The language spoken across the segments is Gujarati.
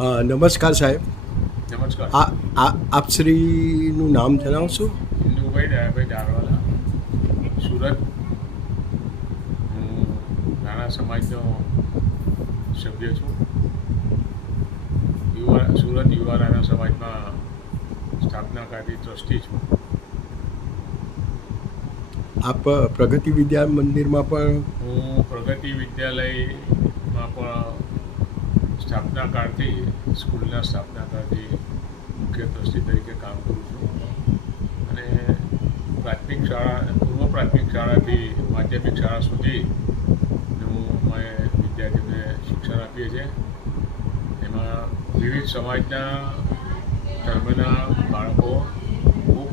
નમસ્કાર સાહેબ. નમસ્કાર. આપ શ્રીનું નામ જણાવશો? હિન્દુભાઈ દયાભાઈ ડારવાલા, સુરત. હું નાના સમાજનો સભ્ય છું. સુરત યુવા નાના સમાજમાં સ્થાપનાકારી ટ્રસ્ટી છું. આપ પ્રગતિ વિદ્યા મંદિરમાં પણ? હું પ્રગતિ વિદ્યાલયમાં પણ સ્થાપનાકાળથી, સ્કૂલના સ્થાપનાકાળથી મુખ્ય ટ્રસ્ટી તરીકે કામ કરું છું. અને પ્રાથમિક શાળા, પૂર્વ પ્રાથમિક શાળાથી માધ્યમિક શાળા સુધી અમે વિદ્યાર્થીઓને શિક્ષણ આપીએ છીએ. એમાં વિવિધ સમાજના ધર્મના બાળકો ખૂબ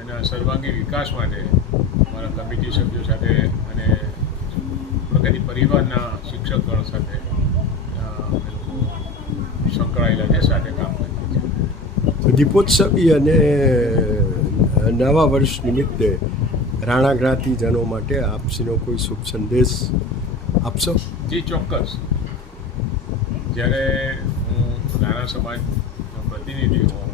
એના સર્વાંગી વિકાસ માટે અમારા કમિટી સભ્યો સાથે અને પ્રગતિ પરિવારના શિક્ષકગણ સાથે સંકળાયેલા છે, સાથે કામ કરીએ છીએ. દીપોત્સવી અને નવા વર્ષ નિમિત્તે રાણા જ્ઞાતિજનો માટે આપશ્રીનો કોઈ શુભ સંદેશ આપશો? જી ચોક્કસ. જ્યારે હું નાના સમાજનો પ્રતિનિધિ હોઉં,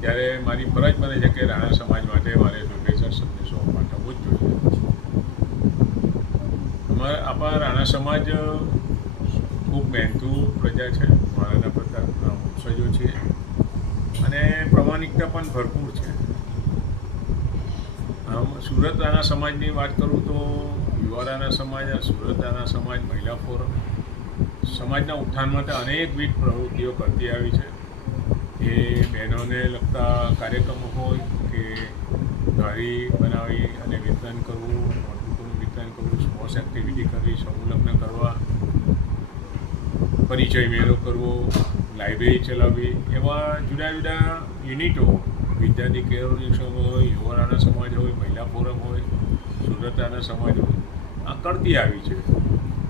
ત્યારે મારી ફરજ બને છે કે રાણા સમાજ માટે મારે શુભેચ્છા સંદેશો પાઠવવો જ જોઈએ. આપણા રાણા સમાજ ખૂબ મહેનતુ પ્રજા છે, મારાના પ્રકારના વંશજો છે અને પ્રમાણિકતા પણ ભરપૂર છે. સુરત રાણા સમાજની વાત કરું તો યુવા રાણા સમાજ, સુરત રાણા સમાજ, મહિલા ફોરમ સમાજના ઉત્થાન માટે અનેકવિધ પ્રવૃત્તિઓ કરતી આવી છે. એ બહેનોને લગતા કાર્યક્રમો હોય કે ઘારી બનાવી અને વિતરણ કરવું, નોટબુકોનું વિતરણ કરવું, સ્પોર્ટ્સ એક્ટિવિટી કરવી, સમૂહલગ્ન કરવા, પરિચય મેળો કરવો, લાઇબ્રેરી ચલાવવી, એવા જુદા જુદા યુનિટો, વિદ્યાર્થી કેળવણી સંઘ હોય, યુવા રાણા સમાજ હોય, મહિલા ફોરમ હોય, સુરત રાણા સમાજ હોય, આ કરતી આવી છે.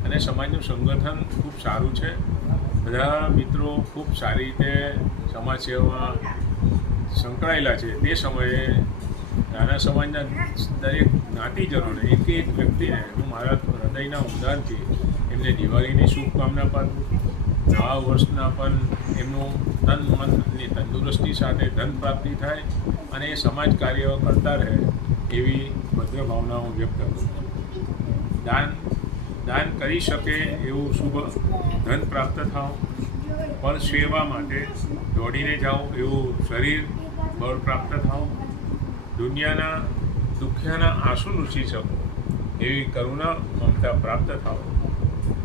અને સમાજનું સંગઠન ખૂબ સારું છે. બધા મિત્રો ખૂબ સારી રીતે સમાજ સેવામાં સંકળાયેલા છે. તે સમયે નાના સમાજના દરેક જ્ઞાતિજનોને, એક એક વ્યક્તિને હું મારા હૃદયના ઉદાનથી એમને દિવાળીની શુભકામના પાઠવું, નવા વર્ષના પણ એમનું તન મનની તંદુરસ્તી સાથે ધન પ્રાપ્તિ થાય અને એ સમાજ કાર્ય કરતા રહે એવી ભદ્ર ભાવનાઓ વ્યક્ત કરું છું. દાન કરી શકે એવું શુભ ધન પ્રાપ્ત થાવ, પણ સેવા માટે દોડીને જાઓ એવું શરીર બળ પ્રાપ્ત થાવ, દુનિયાના દુખ્યાના આંસુ લૂછી શકો એવી કરુણા મમતા પ્રાપ્ત થાવ,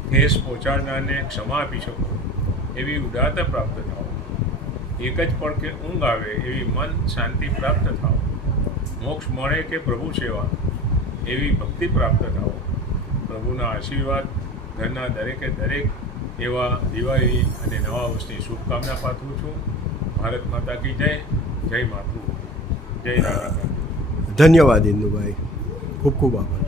ઠેસ પહોંચાડનારને ક્ષમા આપી શકો એવી ઉદારતા પ્રાપ્ત થાવ, એક જ પડકે ઊંઘ આવે એવી મન શાંતિ પ્રાપ્ત થાવ, મોક્ષ મળે કે પ્રભુ સેવા એવી ભક્તિ પ્રાપ્ત થાવ, પ્રભુના આશીર્વાદ ઘરના દરેકે દરેક એવા દિવાળી અને નવા વર્ષની શુભકામના પાઠવું છું. ભારત માતા કી જય. જય માતૃ, જય રાણા. ધન્યવાદ ઇન્દુભાઈ, ખૂબ ખૂબ આભાર.